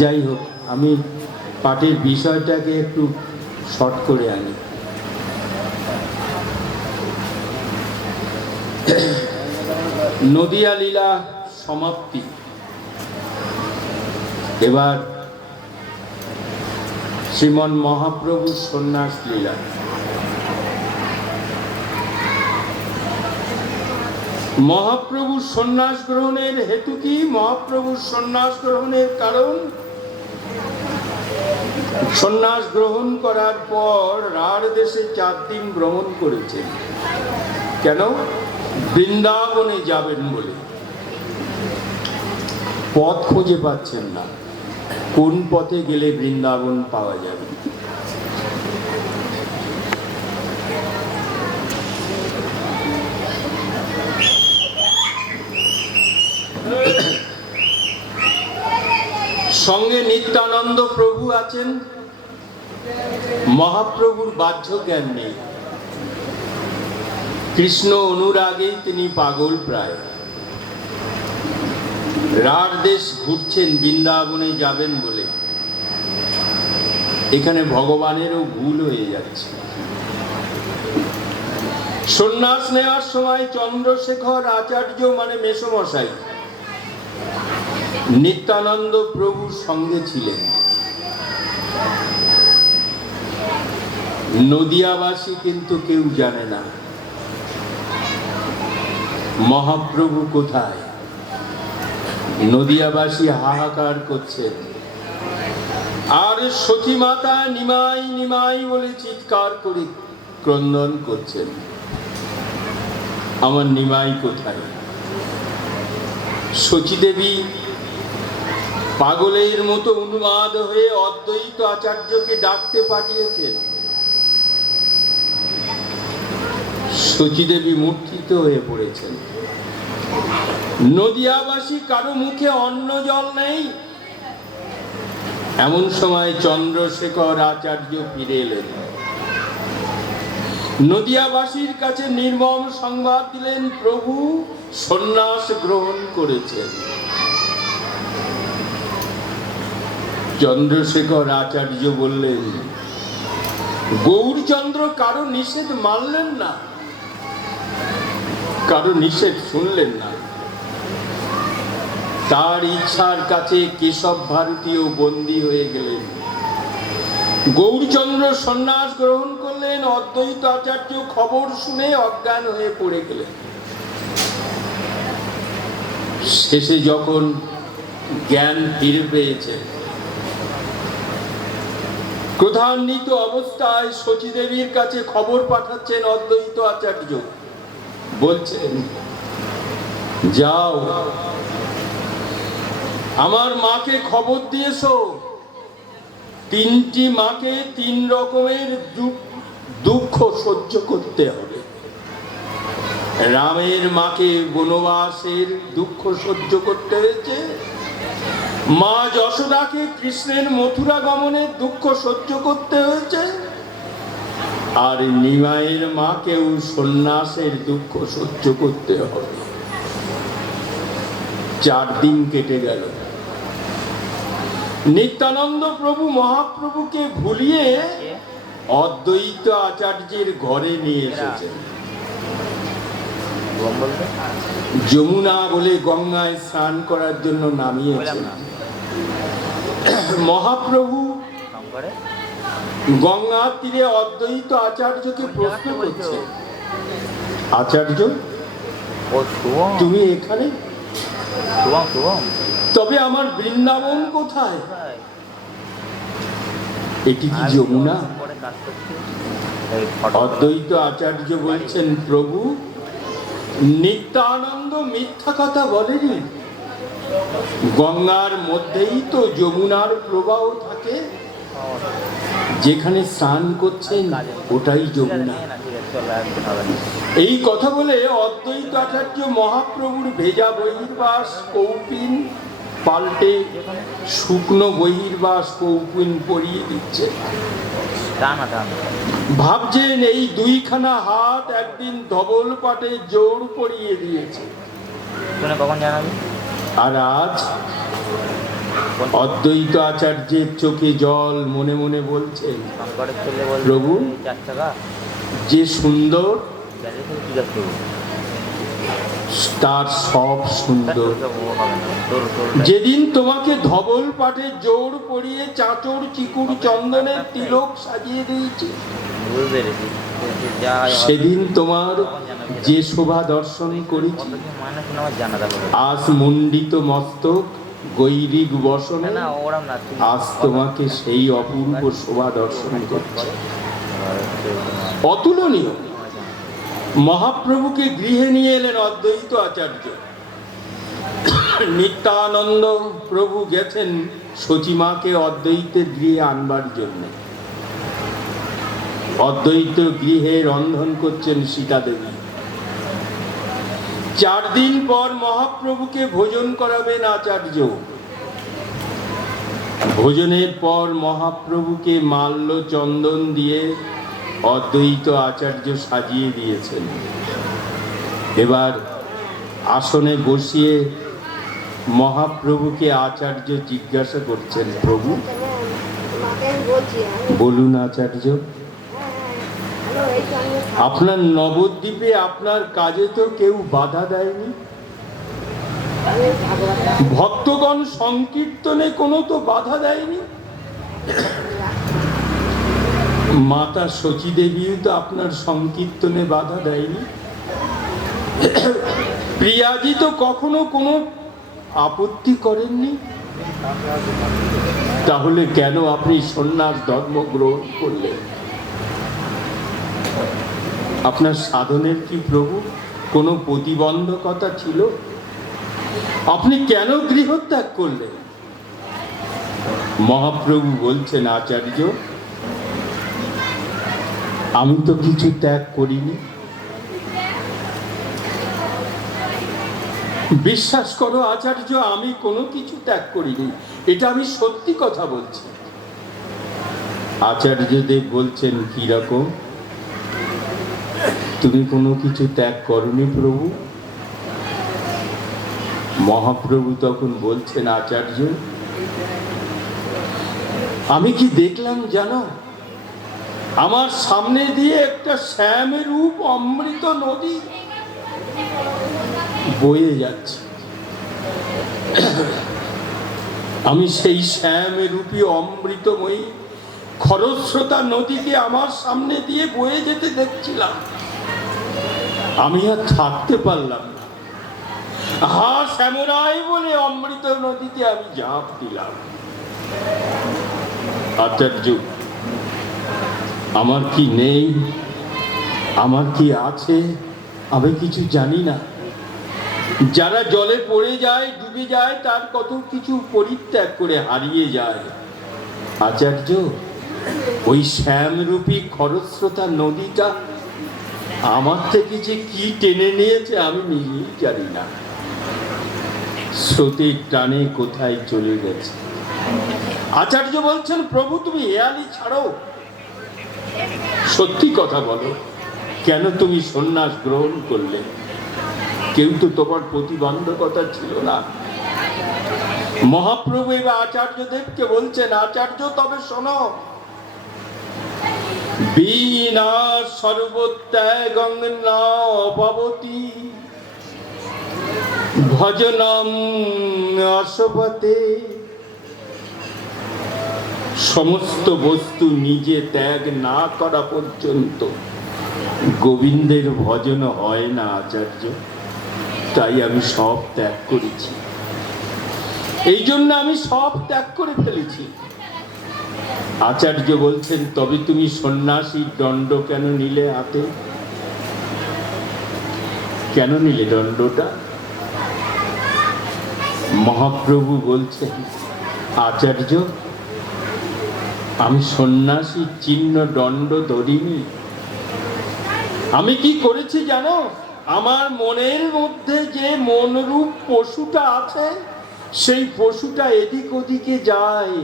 যাই হোক, আমি পাঠের বিষয়টাকে একটু শর্ট করে আনি। নদিয়া লীলা সমাপ্তি। এবার শ্রীমন মহাপ্রভু সন্ন্যাস লীলা। মহাপ্রভুর সন্ন্যাস গ্রহণের হেতু কি? মহাপ্রভুর সন্ন্যাস গ্রহণের কারণ? সন্ন্যাস গ্রহণ করার পর রাঢ় দেশে চার দিন ভ্রমণ করেছেন। কেন? বৃন্দাবনে যাবেন বলে। পথ খুঁজে পাচ্ছেন না। কোন পথে গেলে বৃন্দাবন পাওয়া যাবে? সঙ্গে নিত্যানন্দ প্রভু আছেন। মহাপ্রভুর বাহ্য জ্ঞান নেই। কৃষ্ণ অনুরাগেই তিনি পাগল প্রায়। রার দেশ ঘুরছেন, বৃন্দাবনে যাবেন বলে। এখানে ভগবানেরও ভুল হয়ে যাচ্ছে। সন্ন্যাস নেওয়ার সময় চন্দ্রশেখর আচার্য মানে মেসমশাই নিত্যানন্দ প্রভুর সঙ্গে ছিলেন। নদিয়াবাসী কিন্তু কেউ জানে না। মহাপ্রভু কোথায়? নদিয়াবাসী হাহাকার করছেন। আর সতী মাতা নিমাই নিমাই বলে চিৎকার করে ক্রন্দন করছেন। আমার নিমাই কোথায়? সচী দেবী পাগলের মতো উন্মাদ হয়ে অদ্বৈত আচার্যকে ডাকতে পাঠিয়েছেন। সচীদেবী মূর্ছিত হয়ে পড়েছেন। নদিয়াবাসী কারও মুখে অন্ন জল নেই। এমন সময় চন্দ্রশেখর আচার্য ফিরে এলেন। নদিয়াবাসীর কাছে নির্মম সংবাদ দিলেন, প্রভু সন্ন্যাস গ্রহণ করেছেন। চন্দ্রশেখর আচার্য বললেন, গৌরচন্দ্র কারও নিষেধ মানলেন না। কারও নিষেধ শুনলেন না। তার ইচ্ছার কাছে কেশব ভারতীয় বন্দী হয়ে গেলেন। গৌরচন্দ্র সন্ন্যাস গ্রহণ করলেন, অদ্বৈত আচার্য খবর শুনে অজ্ঞান হয়ে পড়ে গেলেন। শেষে যখন জ্ঞান ফিরে পেয়েছে ক্রধান্বিত অবস্থায় শচীদেবীর কাছে খবর পাঠাচ্ছেন অদ্বৈত আচার্য। বলছেন, যাও, আমার মাকে খবর দিয়েছ। তিনটি মাকে তিন রকমের দুঃখ সহ্য করতে হবে। রামের মাকে বনবাসের দুঃখ সহ্য করতে হয়েছে মা যশোদাকে কৃষ্ণের মথুরা গমনের দুঃখ সহ্য করতে হয়েছে আর নিমাইয়ের মাকেও সন্ন্যাসের দুঃখ সহ্য করতে হবে। চার দিন কেটে গেল। নিত্যানন্দ প্রভু মহাপ্রভুকে ভুলিয়ে অদ্বৈত আচার্যের ঘরে নিয়ে এসেছেন। যমুনা বলে গঙ্গায় স্নান করার জন্য নামিয়েছেন মহাপ্রভু গঙ্গার তীরে অদ্বৈত আচার্যকে প্রশ্ন করছে। আচার্য, তুমি এখানে? তবে আমার বৃন্দাবন কোথায়? এটি কি যমুনা? অদ্বৈত আচার্য বলছেন, প্রভু নিত্যানন্দ মিথ্যা কথা বলেনি? গঙ্গার মধ্যেই তো যমুনার প্রবাহ থাকে। যেখানে স্নান করছেন, ওটাই যমুনা। এই কথা বলে অদ্বৈত আচার্য মহাপ্রভুর ভেজা বহির্বাস কৌপিন পাল্টে শুকনো বহির্বাস কৌপিন পরিয়ে দিচ্ছে। টানা ভাবছেন এই দুইখানা হাত একদিন ধবল পাটে জোর পড়িয়ে দিয়েছে। আর আজ? অদ্বৈত আচার্যের চোখে জল মনে মনে বলছেন বলছে প্রভু? যে সুন্দর গেলে তো জিজ্ঞাসা করব তার সব সুন্দর যেদিন তোমাকে ধবল পাঠে জোর পরিয়ে চাচর চিকুর চন্দনের তিলক সাজিয়ে দিয়েছি। সেদিন তোমার যে শোভা দর্শন করেছি, আজ মণ্ডিত মস্তক, গৈরিক বসনে, আজ তোমাকে সেই অপূর্ব শোভা দর্শন করছে অতুলনীয় মহাপ্রভুকে গৃহে নিয়ে এলেন অদ্বৈত আচার্য। নিত্যানন্দ প্রভু গেছেন সচিমাকে অদ্বৈতের গৃহে আনবার জন্য। অদ্বৈত গৃহে রন্ধন করছেন সীতা দেবী চার দিন পর মহাপ্রভুকে ভোজন করাবেন আচার্য। ভোজনের পর মহাপ্রভুকে মাল্য চন্দন দিয়ে অদ্বৈত আচার্য সাজিয়ে দিয়েছেন এবার আসনে বসিয়ে মহাপ্রভুকে আচার্য জিজ্ঞাসা করছেন, প্রভু, বলুন আচার্য। আপনার নবদ্বীপে আপনার কাজে তো কেউ বাধা দেয়নি। ভক্তগণ সংকীর্তনে কোনো তো বাধা দেয়নি মাতা শচী দেবীও তো আপনার সংকীর্তনে বাধা দেয়নি। প্রিয়াজি তো কখনো কোনো আপত্তি করেননি। তাহলে কেন আপনি সন্ন্যাস ধর্ম গ্রহণ করলেন? আপনার সাধনের কি প্রভু কোনো প্রতিবন্ধকতা ছিল? আপনি কেন গৃহত্যাগ করলেন? মহাপ্রভু বলছেন, আচার্য আমি তো কিছু ত্যাগ করিনি। বিশ্বাস করো আচার্য, আমি কোনো কিছু ত্যাগ করিনি। এটা আমি সত্যি কথা বলছি। আচার্য আচার্যদেব বলছেন রকম? তুমি কোনো কিছু ত্যাগ করনি প্রভু? মহাপ্রভু তখন বলছেন, আচার্য, আমি কি দেখলাম জানো? আমার সামনে দিয়ে একটা শ্যামের রূপ অমৃত নদী বয়ে যাচ্ছে। আমি সেই শ্যামে রূপী অমৃতময়ী খরস্রোতা নদীকে আমার সামনে দিয়ে বয়ে যেতে দেখছিলাম। আমি আর থাকতে পারলাম না। হা শ্যামরাই বলে অমৃত নদীতে আমি ঝাঁপ দিলাম। আচার্য আমার কি নেই? আমার কি আছে? আমি কিছু জানি না। যারা জলে পড়ে যায়, ডুবে যায়, তার কত কিছু পরিত্যাগ করে হারিয়ে যায়। আচার্য, ওই শ্যামরূপী খরস্রোতা নদীটা আমার থেকে যে কি টেনে নিয়েছে, আমি নিজেই জানি না। স্রোতের টানে কোথায় চলে গেছে? আচার্য বলছেন, প্রভু, তুমি হেয়ালি ছাড়ো। সত্যি কথা বলো, কেন তুমি সন্ন্যাস গ্রহণ করলে? কেউ তো তোমার প্রতিবন্ধকতা ছিল না। মহাপ্রভু এবার আচার্যদেবকে বলছেন, আচার্য, তবে শোনো, বিনা সর্বত্যাগং না ভজনম অসপতে সমস্ত বস্তু নিজে ত্যাগ না করা পর্যন্ত। গোবিন্দের ভজন হয় না, আচার্য। তাই আমি সব ত্যাগ করেছি। এই জন্য আমি সব ত্যাগ করে ফেলেছি। আচার্য বলছেন, তবে তুমি সন্ন্যাসীর দণ্ড কেন নিলে হাতে? কেন নিলে দণ্ডটা? মহাপ্রভু বলছেন, আচার্য আমি সন্ন্যাসীর চিহ্ন, দণ্ড ধরিনি। আমি কি করেছি জানো? আমার মনের মধ্যে যে মনরূপ পশুটা আছে, সেই পশুটা এদিক ওদিকে যায়।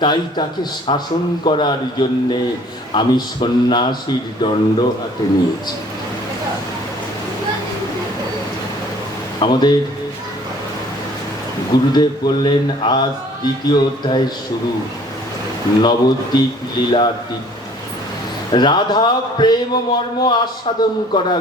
তাই তাকে শাসন করার জন্যে আমি সন্ন্যাসীর দণ্ড হাতে নিয়েছি। আমাদের গুরুদেব বললেন, আজ দ্বিতীয় অধ্যায় শুরু। নবদ্বীপ লীলার দ্বীপ রাধা প্রেম মর্ম আস্বাদন করা